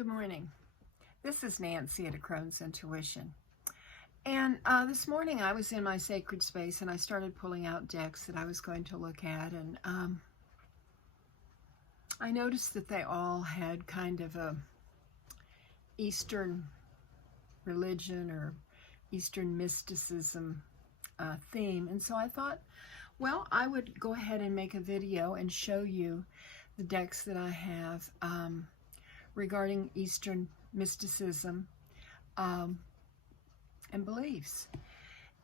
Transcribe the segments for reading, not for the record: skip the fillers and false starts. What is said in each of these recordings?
Good morning. This is Nancy at A Crone's Intuition. And this morning I was in my sacred space and I started pulling out decks that I was going to look at. And I noticed that they all had kind of a Eastern religion or Eastern mysticism theme. And so I thought, well, I would go ahead and make a video and show you the decks that I have regarding Eastern mysticism and beliefs.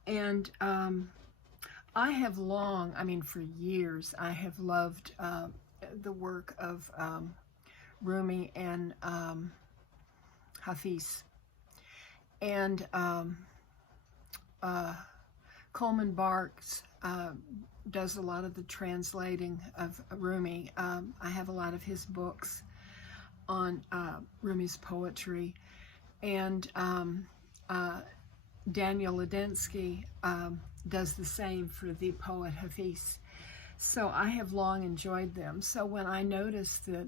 And I have long, for years, I have loved the work of Rumi and Hafiz. And Coleman Barks does a lot of the translating of Rumi. I have a lot of his books on Rumi's poetry, and Daniel Ladinsky does the same for the poet Hafiz. So I have long enjoyed them. So when I noticed that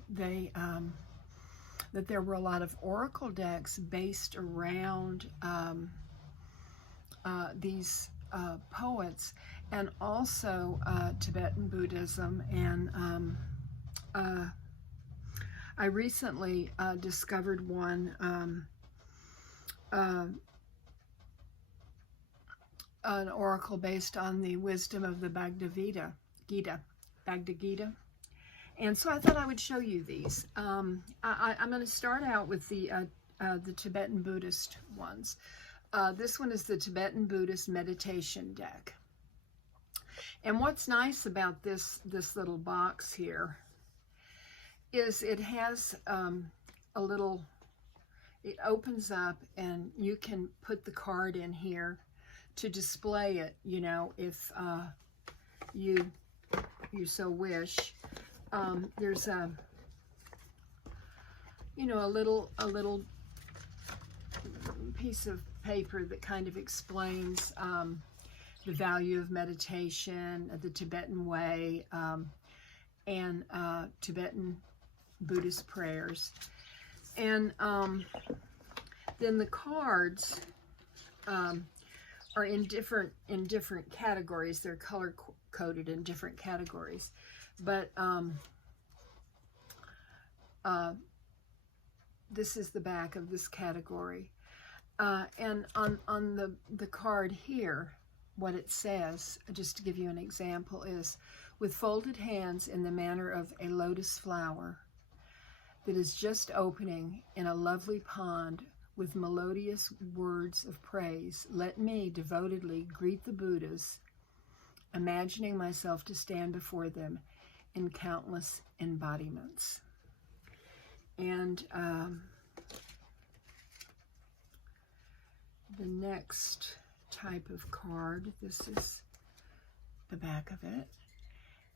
that there were a lot of oracle decks based around these poets, and also Tibetan Buddhism, and I recently discovered one, an oracle based on the wisdom of the Bhagavad Gita. And so I thought I would show you these. I'm going to start out with the Tibetan Buddhist ones. This one is the Tibetan Buddhist meditation deck. And what's nice about this little box here is it has a little, it opens up and you can put the card in here to display it, you know, if you so wish. There's a, you know, a little piece of paper that kind of explains the value of meditation, the Tibetan way, and Tibetan Buddhist prayers. And then the cards are in different categories. They're color coded in different categories, but this is the back of this category, and on the card here, what it says, just to give you an example, is, with folded hands in the manner of a lotus flower that is just opening in a lovely pond, with melodious words of praise, let me devotedly greet the Buddhas, imagining myself to stand before them in countless embodiments. And the next type of card, this is the back of it,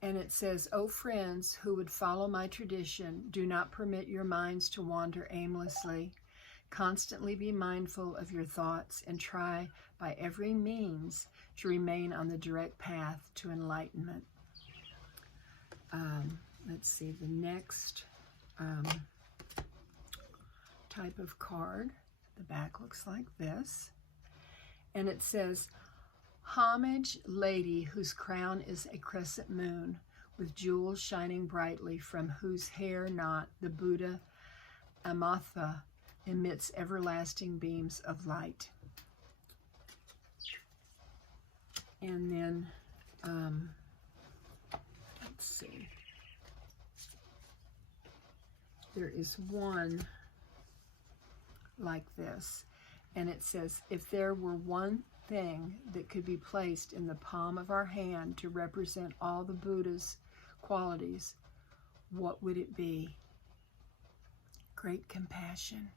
and it says, "O friends who would follow my tradition, do not permit your minds to wander aimlessly. Constantly be mindful of your thoughts and try by every means to remain on the direct path to enlightenment." Let's see, the next type of card, the back looks like this, and it says, "Homage, lady whose crown is a crescent moon, with jewels shining brightly, from whose hair knot the Buddha Amatha emits everlasting beams of light." And then, let's see, there is one like this, and it says, "If there were one thing that could be placed in the palm of our hand to represent all the Buddha's qualities, what would it be? Great compassion."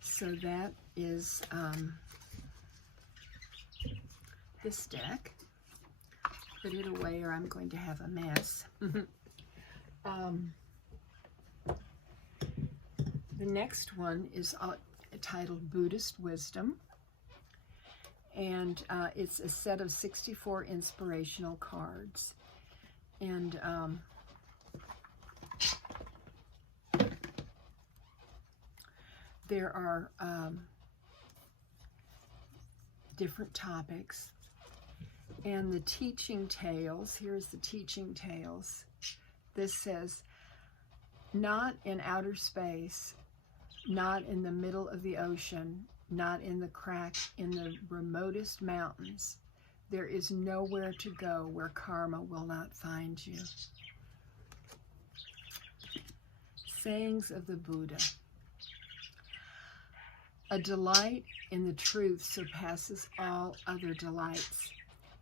So that is this deck. Put it away or I'm going to have a mess. The next one is titled Buddhist Wisdom, and it's a set of 64 inspirational cards. And There are different topics. And the teaching tales, here's the teaching tales. This says, not in outer space, not in the middle of the ocean, not in the crack in the remotest mountains. There is nowhere to go where karma will not find you. Sayings of the Buddha. A delight in the truth surpasses all other delights.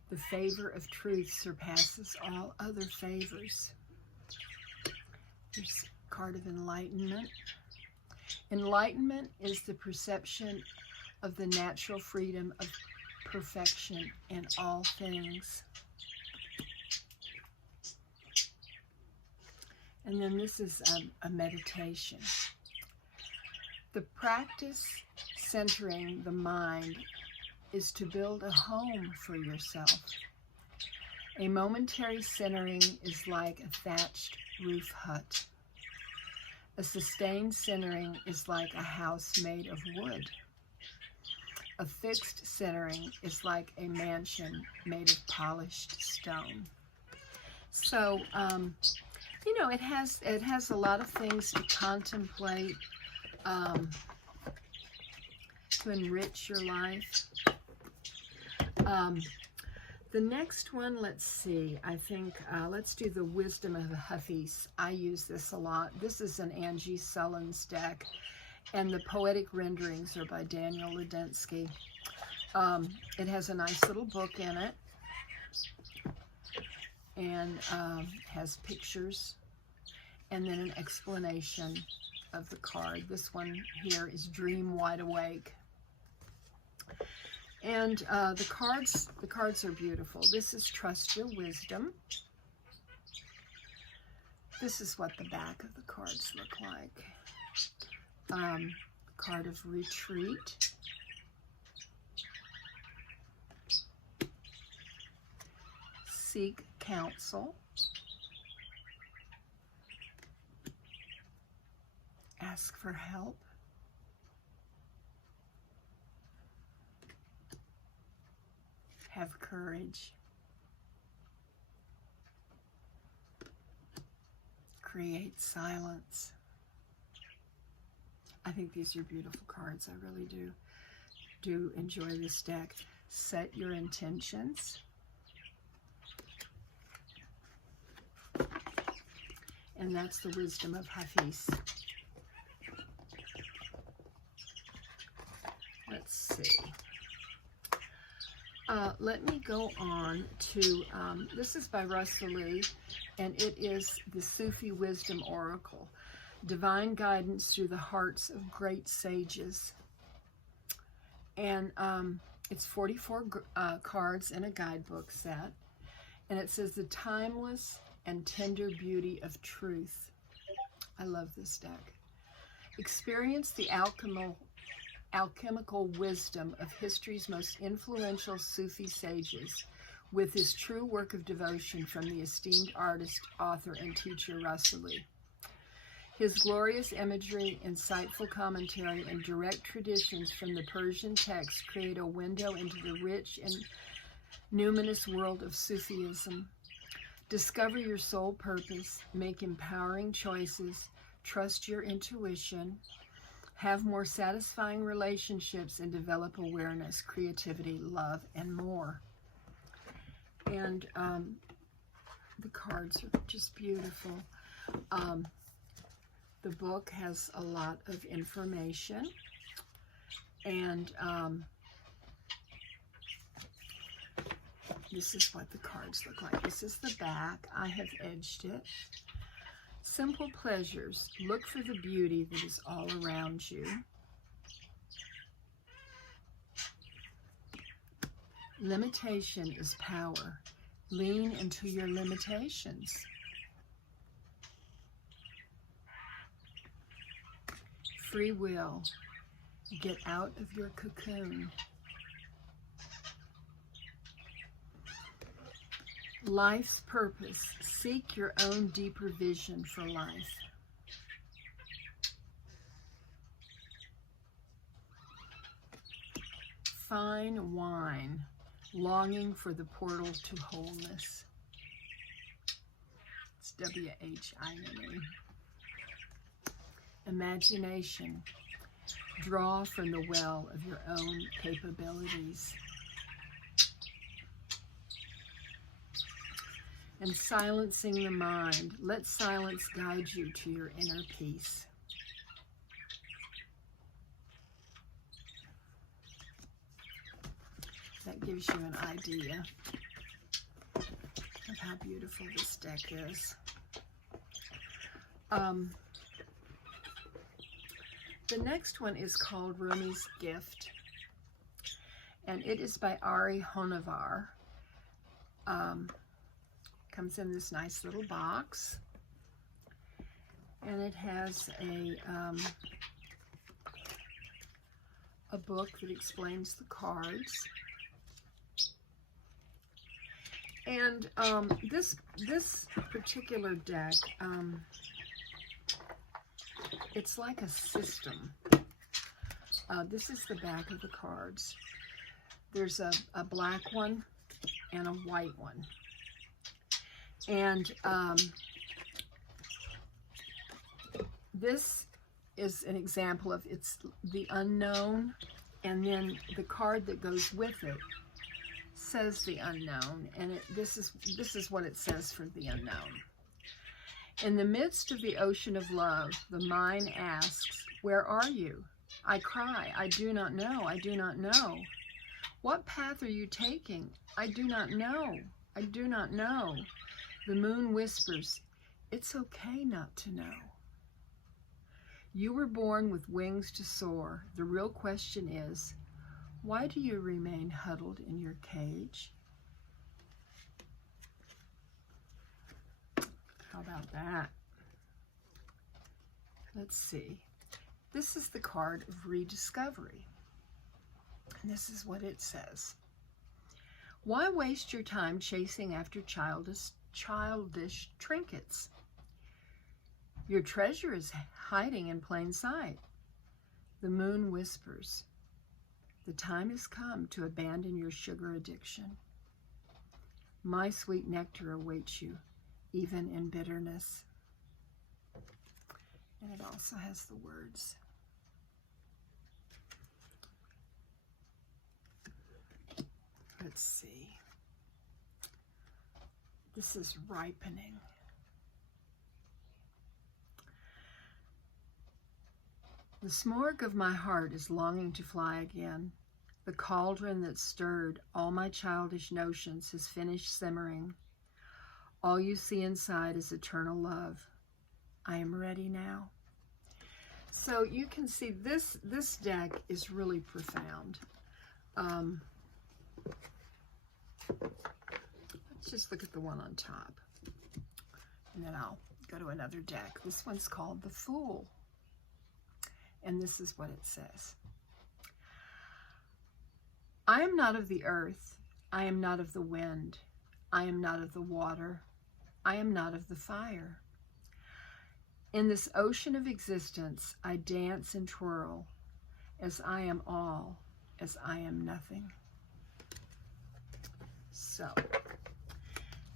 The favor of truth surpasses all other favors. Here's a card of enlightenment. Enlightenment is the perception of the natural freedom of perfection in all things. And then this is a meditation. The practice centering the mind is to build a home for yourself. A momentary centering is like a thatched roof hut. A sustained centering is like a house made of wood. A fixed centering is like a mansion made of polished stone. So, you know, it has a lot of things to contemplate, to enrich your life. The next one, let's see, I think, let's do the Wisdom of Hafiz. I use this a lot. This is an Angie Sullins deck, and the poetic renderings are by Daniel Ludensky. It has a nice little book in it, and has pictures, and then an explanation of the card. This one here is Dream Wide Awake. And the cards are beautiful. This is Trust Your Wisdom. This is what the back of the cards look like. Card of Retreat. Seek counsel. Ask for help. Have courage. Create silence. I think these are beautiful cards. I really do enjoy this deck. Set your intentions. And that's the Wisdom of Hafiz. Let's see. Let me go on to, this is by Russell Lee, and it is the Sufi Wisdom Oracle, Divine Guidance Through the Hearts of Great Sages. And it's 44 cards in a guidebook set, and it says the timeless and tender beauty of truth. I love this deck. Experience the alchemical wisdom of history's most influential Sufi sages with his true work of devotion from the esteemed artist, author, and teacher Russell Lee. His glorious imagery, insightful commentary, and direct traditions from the Persian text create a window into the rich and numinous world of Sufism. Discover your soul purpose, make empowering choices, trust your intuition, have more satisfying relationships, and develop awareness, creativity, love, and more. And the cards are just beautiful. The book has a lot of information, and this is what the cards look like. This is the back. I have edged it. Simple pleasures. Look for the beauty that is all around you. Limitation is power. Lean into your limitations. Free will. Get out of your cocoon. Life's purpose. Seek your own deeper vision for life. fine wine, longing for the portal to wholeness. It's W-H-I-N-E. Imagination, draw from the well of your own capabilities. And silencing the mind, let silence guide you to your inner peace. That gives you an idea of how beautiful this deck is. The next one is called Rumi's Gift, and it is by Ari Honavar. Comes in this nice little box, and it has a book that explains the cards. And this particular deck, it's like a system. This is the back of the cards. There's a black one and a white one. And this is an example of it's the unknown, and then the card that goes with it says the unknown, and this is what it says for the unknown. In the midst of the ocean of love, the mind asks, "Where are you?" I cry, "I do not know, I do not know." What path are you taking? I do not know, I do not know. The moon whispers, "It's okay not to know." You were born with wings to soar. The real question is, why do you remain huddled in your cage? How about that? Let's see. This is the card of rediscovery. And this is what it says. Why waste your time chasing after childish trinkets? Your treasure is hiding in plain sight. The moon whispers, the time has come to abandon your sugar addiction. My sweet nectar awaits you, even in bitterness. And it also has the words. Let's see. This is ripening. The smorg of my heart is longing to fly again. The cauldron that stirred all my childish notions has finished simmering. All you see inside is eternal love. I am ready now. So you can see this deck is really profound. Let's just look at the one on top, and then I'll go to another deck. This one's called The Fool, and this is what it says. I am not of the earth, I am not of the wind, I am not of the water, I am not of the fire. In this ocean of existence, I dance and twirl, as I am all, as I am nothing. So,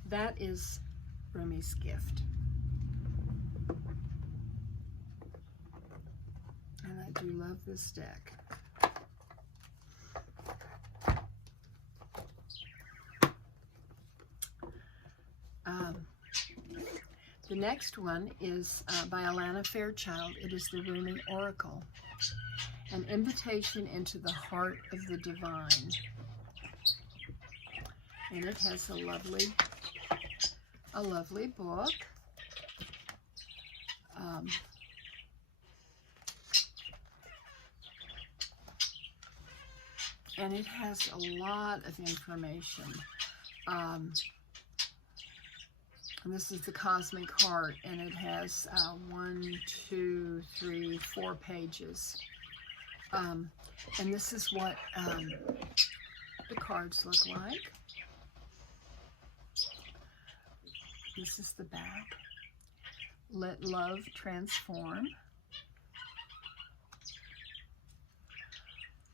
that is Rumi's Gift. And I do love this deck. The next one is by Alana Fairchild. It is the Rumi Oracle, an invitation into the heart of the divine. And it has a lovely book. And it has a lot of information. And this is the Cosmic Heart, and it has 4 pages. And this is what the cards look like. This is the back. Let love transform.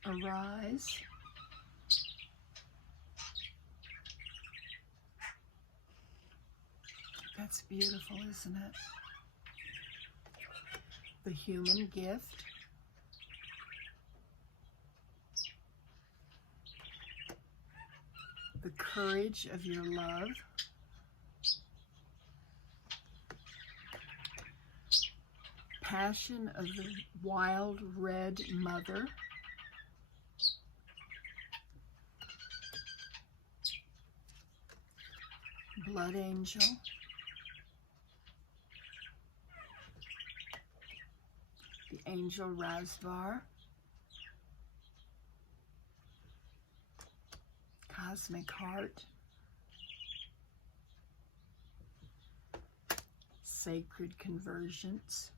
Arise, That's beautiful, isn't it? The human gift. The courage of your love. Passion of the wild red mother. Blood angel. The angel Razvar. Cosmic heart. Sacred convergence.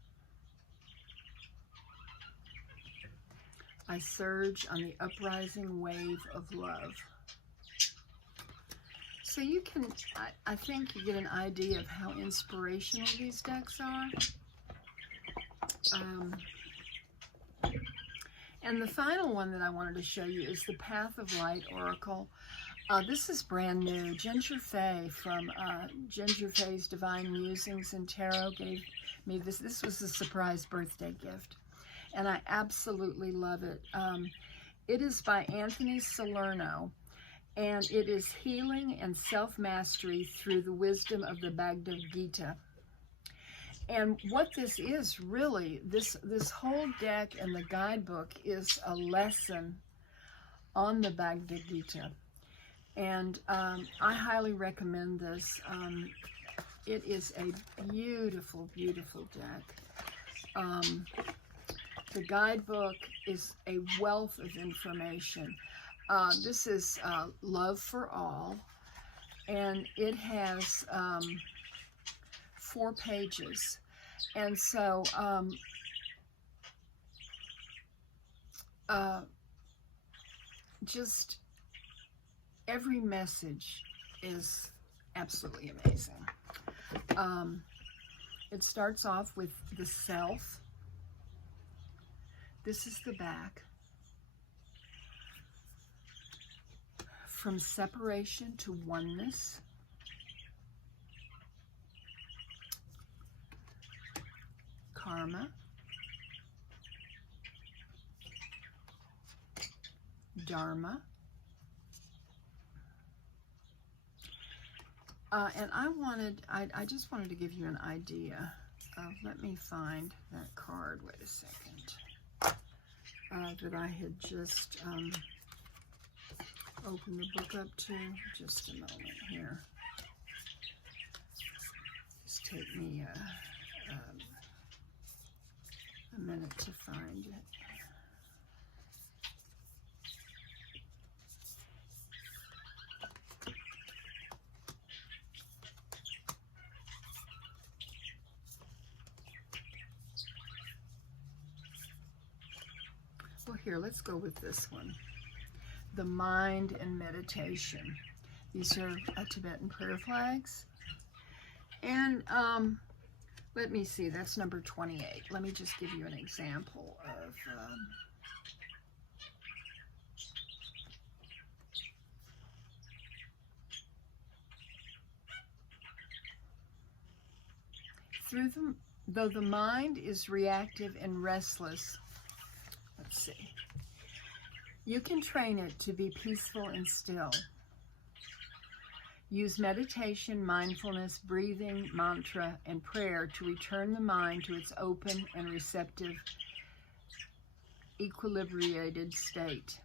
I surge on the uprising wave of love. So you can, I think you get an idea of how inspirational these decks are. And the final one that I wanted to show you is the Path of Light Oracle. This is brand new. Ginger Faye from Ginger Faye's Divine Musings and Tarot gave me this. This was a surprise birthday gift, and I absolutely love it. It is by Anthony Salerno, and it is healing and self-mastery through the wisdom of the Bhagavad Gita. And what this is really, this whole deck and the guidebook is a lesson on the Bhagavad Gita. And I highly recommend this. It is a beautiful, beautiful deck. The guidebook is a wealth of information. This is Love for All, and it has 4 pages. And so just every message is absolutely amazing. It starts off with the self. This is the back. From separation to oneness. Karma. Dharma. And I just wanted to give you an idea of, let me find that card, wait a second, that I had just opened the book up to. Just a moment here. Just take me a minute to find it. Well, here, let's go with this one. The Mind and Meditation. These are Tibetan prayer flags. And let me see, that's number 28. Let me just give you an example of though the mind is reactive and restless, let's see, you can train it to be peaceful and still. Use meditation, mindfulness, breathing, mantra, and prayer to return the mind to its open and receptive, equilibrated state.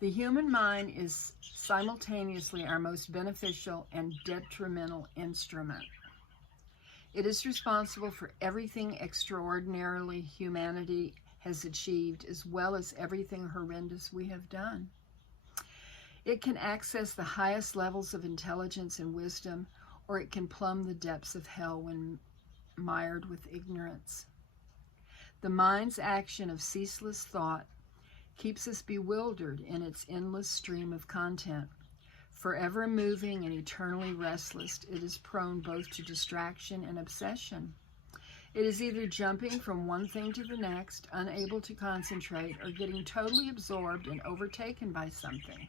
The human mind is simultaneously our most beneficial and detrimental instrument. It is responsible for everything extraordinarily humanity has achieved, as well as everything horrendous we have done. It can access the highest levels of intelligence and wisdom, or it can plumb the depths of hell when mired with ignorance. The mind's action of ceaseless thought keeps us bewildered in its endless stream of content. Forever moving and eternally restless, it is prone both to distraction and obsession. It is either jumping from one thing to the next, unable to concentrate, or getting totally absorbed and overtaken by something.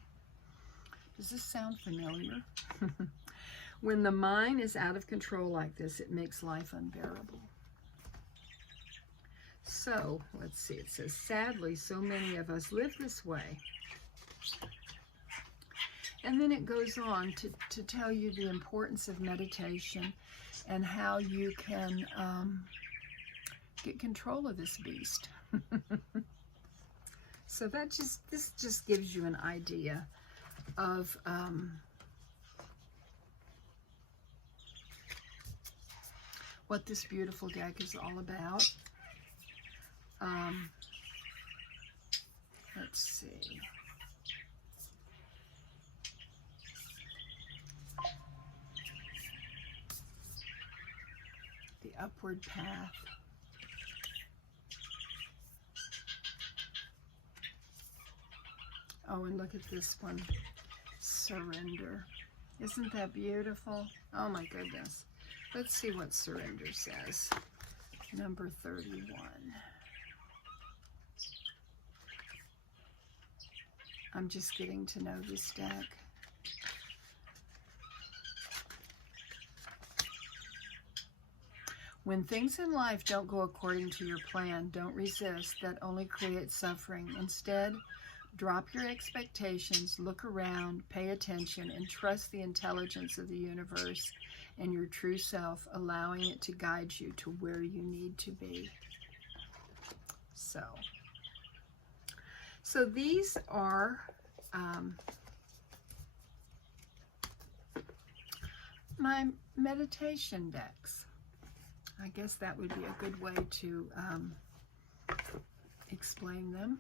Does this sound familiar? When the mind is out of control like this, it makes life unbearable. So, let's see, it says, sadly, so many of us live this way. And then it goes on to tell you the importance of meditation and how you can get control of this beast. So this just gives you an idea of what this beautiful deck is all about. Let's see. The upward path. Oh, and look at this one. Surrender. Isn't that beautiful? Oh my goodness. Let's see what surrender says. Number 31. I'm just getting to know this deck. When things in life don't go according to your plan, don't resist. That only creates suffering. Instead, drop your expectations, look around, pay attention, and trust the intelligence of the universe and your true self, allowing it to guide you to where you need to be. So these are my meditation decks. I guess that would be a good way to explain them.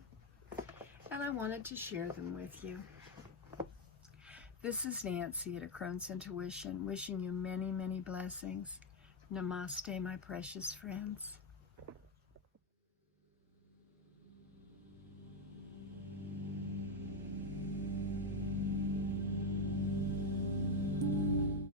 And I wanted to share them with you. This is Nancy at A Crone's Intuition, wishing you many, many blessings. Namaste, my precious friends.